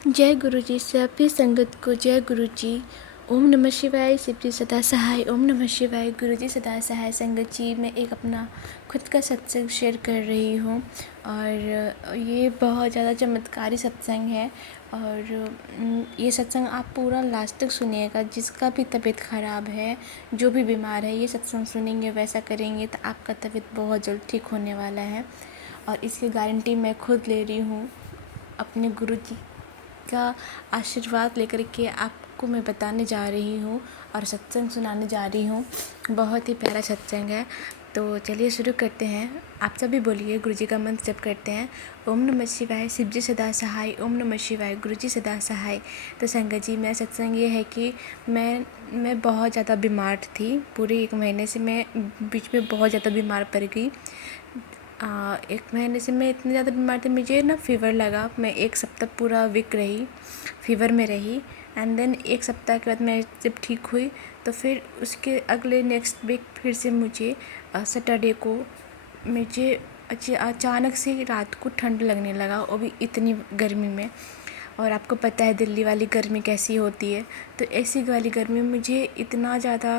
जय गुरु जी। सभी संगत को जय गुरु जी। ओम नमः शिवाय। शिव जी सदा सहाय। ओम नमः शिवाय। गुरु जी सदा सहाय। संगत जी, मैं एक अपना खुद का सत्संग शेयर कर रही हूँ और ये बहुत ज़्यादा चमत्कारी सत्संग है। और ये सत्संग आप पूरा लास्ट तक सुनिएगा। जिसका भी तबीयत ख़राब है, जो भी बीमार है, ये सत्संग सुनेंगे, वैसा करेंगे तो आपका तबीयत बहुत जल्द ठीक होने वाला है। और इसकी गारंटी मैं खुद ले रही हूँ। अपने गुरु जी का आशीर्वाद लेकर के आपको मैं बताने जा रही हूँ और सत्संग सुनाने जा रही हूँ। बहुत ही प्यारा सत्संग है। तो चलिए शुरू करते हैं। आप सभी बोलिए, गुरु जी का मंत्र जप करते हैं। ओम नमः शिवाय। शिव जी सदा सहाय। ओम नमः शिवाय। गुरु जी सदा सहाय। तो संगत जी, मेरा सत्संग ये है कि मैं बहुत ज़्यादा बीमार थी। पूरे 1 महीने से मैं बीच में बहुत ज़्यादा बीमार पड़ गई। 1 महीने से मैं इतनी ज़्यादा बीमार थी, मुझे ना फ़ीवर लगा। मैं 1 सप्ताह पूरा वीक रही, फ़ीवर में रही। एंड देन 1 सप्ताह के बाद मैं जब ठीक हुई तो फिर उसके अगले नेक्स्ट वीक फिर से मुझे सैटरडे को मुझे अचानक से रात को ठंड लगने लगा, वो भी इतनी गर्मी में। और आपको पता है दिल्ली वाली गर्मी कैसी होती है। तो ऐसी वाली गर्मी में मुझे इतना ज़्यादा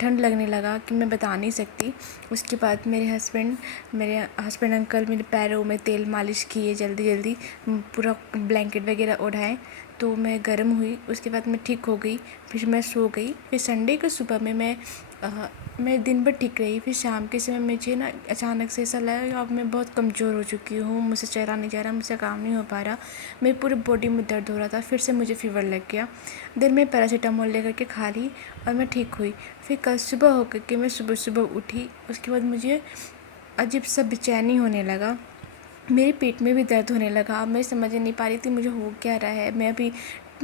ठंड लगने लगा कि मैं बता नहीं सकती। उसके बाद मेरे हस्बैंड अंकल मेरे पैरों में तेल मालिश किए, जल्दी जल्दी पूरा ब्लैंकेट वगैरह ओढ़ाए। तो मैं गर्म हुई। उसके बाद मैं ठीक हो गई। फिर मैं सो गई। फिर संडे को सुबह में मैं दिन भर ठीक रही। फिर शाम के समय मुझे ना अचानक से ऐसा लगा कि अब मैं बहुत कमज़ोर हो चुकी हूँ, मुझसे चला नहीं जा रहा, मुझसे काम नहीं हो पा रहा, मेरी पूरी बॉडी में दर्द हो रहा था। फिर से मुझे फ़ीवर लग गया। दिन में पैरासीटामोल लेकर के खा ली और मैं ठीक हुई। फिर कल सुबह होकर के मैं सुबह सुबह उठी। उसके बाद मुझे अजीब सा बेचैनी होने लगा, मेरे पेट में भी दर्द होने लगा। मैं समझ नहीं पा रही थी मुझे हो क्या रहा है। मैं अभी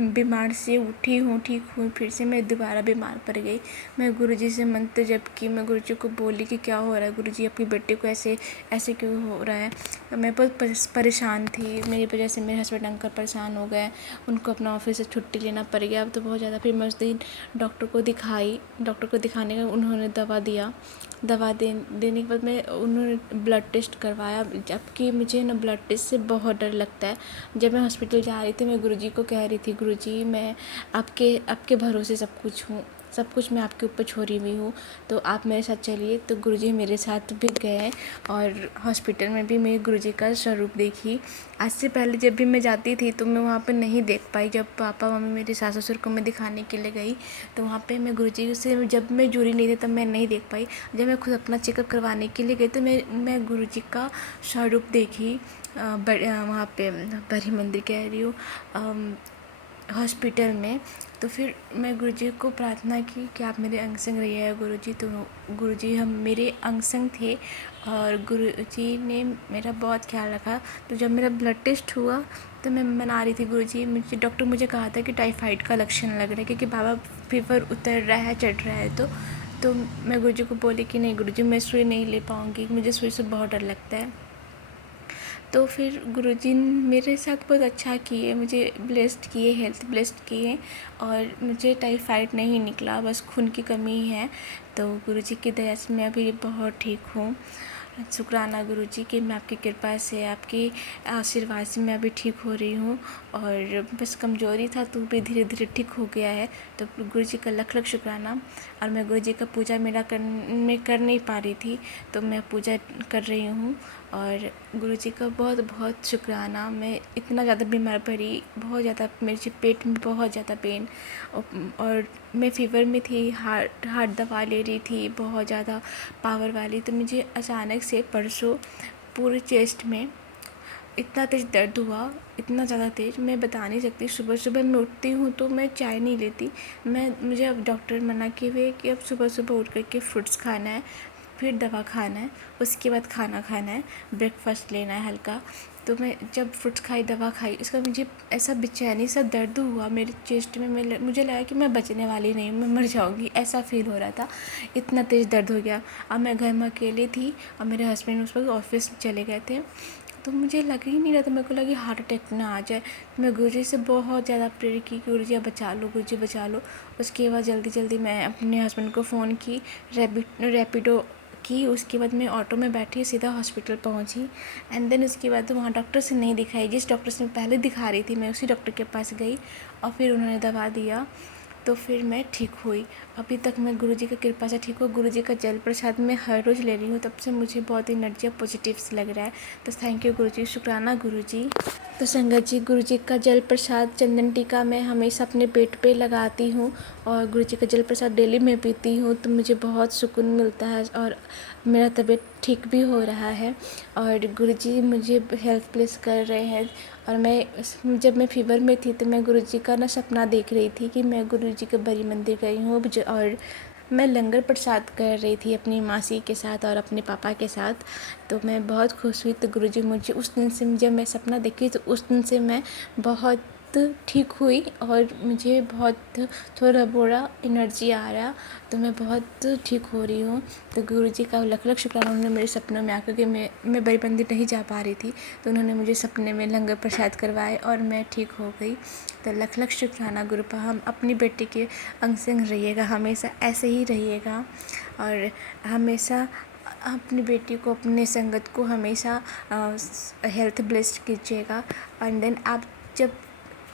बीमार से उठी हूँ, ठीक हूँ, फिर से मैं दोबारा बीमार पड़ गई। मैं गुरुजी से मंत्र जप की। मैं गुरुजी को बोली कि क्या हो रहा है गुरुजी, आपकी बेटे को ऐसे ऐसे क्यों हो रहा है। तो मैं बहुत परेशान थी। मेरी वजह से मेरे हस्बैंड अंकल परेशान हो गए, उनको अपना ऑफिस से छुट्टी लेना पड़ गया। अब तो बहुत ज़्यादा। फिर मैं उस दिन डॉक्टर को दिखाई। डॉक्टर को दिखाने का उन्होंने दवा दिया। देने के बाद मैं उन्होंने ब्लड टेस्ट करवाया। जबकि मुझे ना ब्लड टेस्ट से बहुत डर लगता है। जब मैं हॉस्पिटल जा रही थी, मैं गुरुजी को कह रही थी, गुरुजी मैं आपके भरोसे सब कुछ हूँ, सब कुछ मैं आपके ऊपर छोड़ी हुई हूँ, तो आप मेरे साथ चलिए। तो गुरुजी मेरे साथ भी गए और हॉस्पिटल में भी मैं गुरुजी का स्वरूप देखी। आज से पहले जब भी मैं जाती थी तो मैं वहाँ पर नहीं देख पाई। जब पापा मम्मी मेरे सास ससुर को मैं दिखाने के लिए गई तो वहाँ पे मैं गुरुजी से जब मैं जुड़ी नहीं थी तब मैं नहीं देख पाई। जब मैं खुद अपना चेकअप करवाने के लिए गई तो मैं गुरुजी का स्वरूप देखी। वहाँ पे बड़ी मंदिर कह रही हूँ, हॉस्पिटल में। तो फिर मैं गुरुजी को प्रार्थना की कि आप मेरे अंग संग रहिए गुरुजी। तो गुरुजी हम मेरे अंग संग थे और गुरुजी ने मेरा बहुत ख्याल रखा। तो जब मेरा ब्लड टेस्ट हुआ तो मैं मना रही थी गुरुजी, डॉक्टर मुझे कहा था कि टाइफाइड का लक्षण लग रहा है क्योंकि बाबा फीवर उतर रहा है, चढ़ रहा है। तो मैं गुरुजी को बोली कि नहीं गुरुजी, मैं सुई नहीं ले पाऊँगी, मुझे सुई से बहुत डर लगता है। तो फिर गुरुजी मेरे साथ बहुत अच्छा किए, मुझे ब्लेस्ड किए, हेल्थ ब्लेस्ड किए और मुझे टाइफाइड नहीं निकला, बस खून की कमी है। तो गुरुजी की दया से मैं अभी बहुत ठीक हूँ। शुक्राना गुरुजी कि मैं आपकी कृपा से, आपकी आशीर्वाद से मैं अभी ठीक हो रही हूँ। और बस कमज़ोरी था तो भी धीरे धीरे ठीक हो गया है। तो गुरुजी का लख लख शुक्राना। और मैं गुरुजी का पूजा मैं कर नहीं पा रही थी, तो मैं पूजा कर रही हूँ। और गुरुजी का बहुत बहुत शुक्राना। मैं इतना ज़्यादा बीमार पड़ी, बहुत ज़्यादा मेरे पेट में बहुत ज़्यादा पेन, और मैं फ़ीवर में थी, हार्ट दवा ले रही थी बहुत ज़्यादा पावर वाली। तो मुझे अचानक से परसों पूरे चेस्ट में इतना तेज़ दर्द हुआ, इतना ज़्यादा तेज़ मैं बता नहीं सकती। सुबह सुबह मैं उठती हूँ तो मैं चाय नहीं लेती। मुझे अब डॉक्टर मना किए हुए कि अब सुबह सुबह उठ करके फ्रूट्स खाना है, फिर दवा खाना है, उसके बाद खाना खाना है, ब्रेकफास्ट लेना है हल्का। तो मैं जब फ्रूट्स खाई, दवा खाई, उसका मुझे ऐसा बेचैनी सा दर्द हुआ मेरे चेस्ट में। मुझे लगा कि मैं बचने वाली नहीं हूँ, मैं मर जाऊँगी, ऐसा फील हो रहा था। इतना तेज़ दर्द हो गया। अब मैं घर में अकेली थी और मेरे हस्बैंड उस वक्त ऑफिस चले गए थे। तो मुझे लग ही नहीं रहा था, मेरे को लगा हार्ट अटैक ना आ जाए। मैं गुरुजी से बहुत ज़्यादा प्रेयर की कि गुरुजी आप बचा लो, गुरुजी बचा लो। उसके बाद जल्दी जल्दी मैं अपने हस्बैंड को फ़ोन की, रैपिडो की। उसके बाद मैं ऑटो में बैठी सीधा हॉस्पिटल पहुंची एंड देन उसके बाद वहाँ डॉक्टर से नहीं दिखाई। जिस डॉक्टर से मैं पहले दिखा रही थी मैं उसी डॉक्टर के पास गई और फिर उन्होंने दवा दिया तो फिर मैं ठीक हुई। अभी तक मैं गुरुजी की कृपा से ठीक हूँ। गुरुजी का जल प्रसाद मैं हर रोज़ ले रही हूँ, तब से मुझे बहुत एनर्जी और पॉजिटिव्स लग रहा है। तो थैंक यू गुरुजी, शुक्राना गुरुजी। तो संगत जी, गुरुजी का जल प्रसाद चंदन टीका मैं हमेशा अपने पेट पे लगाती हूँ और गुरुजी का जल प्रसाद डेली मैं पीती हूँ तो मुझे बहुत सुकून मिलता है और मेरा तबीयत ठीक भी हो रहा है। और गुरुजी मुझे हेल्थ ब्लेस कर रहे हैं। और जब मैं फीवर में थी तो मैं गुरुजी का ना सपना देख रही थी कि मैं गुरुजी के बड़ी मंदिर गई हूँ और मैं लंगर प्रसाद कर रही थी अपनी मासी के साथ और अपने पापा के साथ। तो मैं बहुत खुश हुई। तो गुरुजी मुझे उस दिन से, जब मैं सपना देखी तो उस दिन से मैं बहुत ठीक हुई और मुझे बहुत थोड़ा बोड़ा एनर्जी आ रहा, तो मैं बहुत ठीक हो रही हूँ। तो गुरुजी का लख लख शुक्राना, उन्होंने मेरे सपनों में आकर के मैं बड़ी मंदिर नहीं जा पा रही थी तो उन्होंने मुझे सपने में लंगर प्रसाद करवाए और मैं ठीक हो गई। तो लख लख शुक्राना गुरुपा। हम अपनी बेटी के अंग संग रहिएगा, हमेशा ऐसे ही रहिएगा और हमेशा अपनी बेटी को, अपने संगत को हमेशा हेल्थ ब्लेस्ड कीजिएगा। एंड देन आप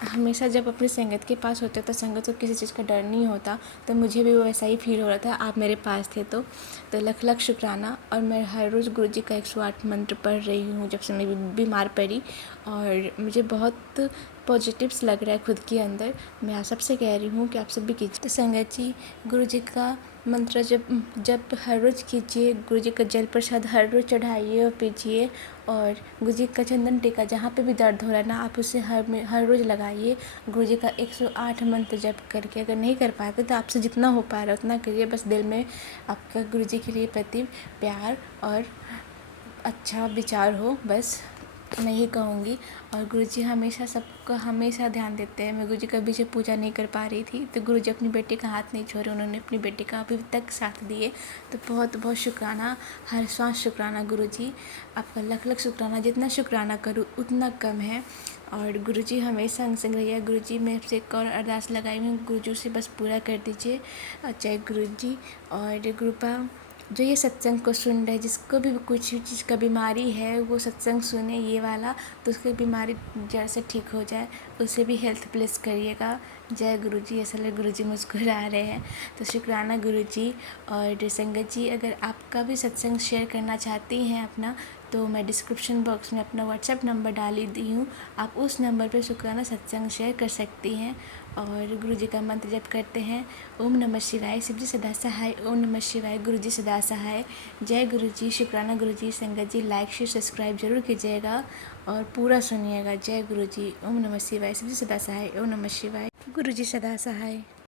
हमेशा जब अपनी संगत के पास होते तो संगत को किसी चीज़ का डर नहीं होता। तो मुझे भी वैसा ही फील हो रहा था आप मेरे पास थे तो लख लख शुक्राना। और मैं हर रोज़ गुरुजी का 108 मंत्र पढ़ रही हूँ जब से मैं बीमार पड़ी और मुझे बहुत पॉजिटिव्स लग रहा है खुद के अंदर। मैं आप सबसे कह रही हूँ कि आप सब भी कीजिए। तो संगत जी, गुरुजी का मंत्र जब हर रोज़ कीजिए, गुरुजी का जल प्रसाद हर रोज़ चढ़ाइए और पीजिए और गुरुजी का चंदन टीका जहाँ पे भी दर्द हो रहा है ना, आप उसे हर रोज़ लगाइए। गुरुजी का 108 मंत्र जप करके, अगर नहीं कर पाते तो आपसे जितना हो पा रहा है उतना करिए। बस दिल में आपका गुरुजी के लिए प्रति प्यार और अच्छा विचार हो, बस मैं ही कहूँगी। और गुरुजी हमेशा सबका हमेशा ध्यान देते हैं। मैं गुरुजी कभी से पूजा नहीं कर पा रही थी तो गुरुजी अपनी बेटी का हाथ नहीं छोड़े, उन्होंने अपनी बेटी का अभी तक साथ दिए। तो बहुत बहुत शुक्राना, हर सांस शुक्राना गुरुजी, आपका लख लख शुक्राना। जितना शुक्राना करूँ उतना कम है। और गुरुजी हमेशा अंग संग रहिए। गुरुजी मैं आपसे एक और अरदास लगाई हूँ, गुरुजी से बस पूरा कर दीजिए। जय गुरुजी। और कृपा जो ये सत्संग को सुन रहे, जिसको भी कुछ भी चीज़ का बीमारी है वो सत्संग सुने ये वाला, तो उसकी बीमारी जड़ से ठीक हो जाए, उसे भी हेल्थ ब्लेस करिएगा। जय गुरुजी। ऐसा लगे गुरुजी मुस्कुरा रहे हैं। तो शुक्राना गुरुजी। और संगत जी, अगर आपका भी सत्संग शेयर करना चाहती हैं अपना, तो मैं डिस्क्रिप्शन बॉक्स में अपना व्हाट्सएप नंबर डाली दी हूँ, आप उस नंबर पर शुक्राना सत्संग शेयर कर सकती हैं। और गुरुजी का मंत्र जप करते हैं, ओम नमः शिवाय, शिवजी सदा सहाय, ओम नमः शिवाय, गुरुजी सदा सहाय। जय गुरुजी। शुक्राना गुरुजी। संगत जी, लाइक शेयर सब्सक्राइब जरूर कीजिएगा और पूरा सुनिएगा। जय गुरुजी। ओम नमः शिवाय, शिवजी सदा सहाय, ओम नमः शिवाय, गुरुजी सदा सहाय।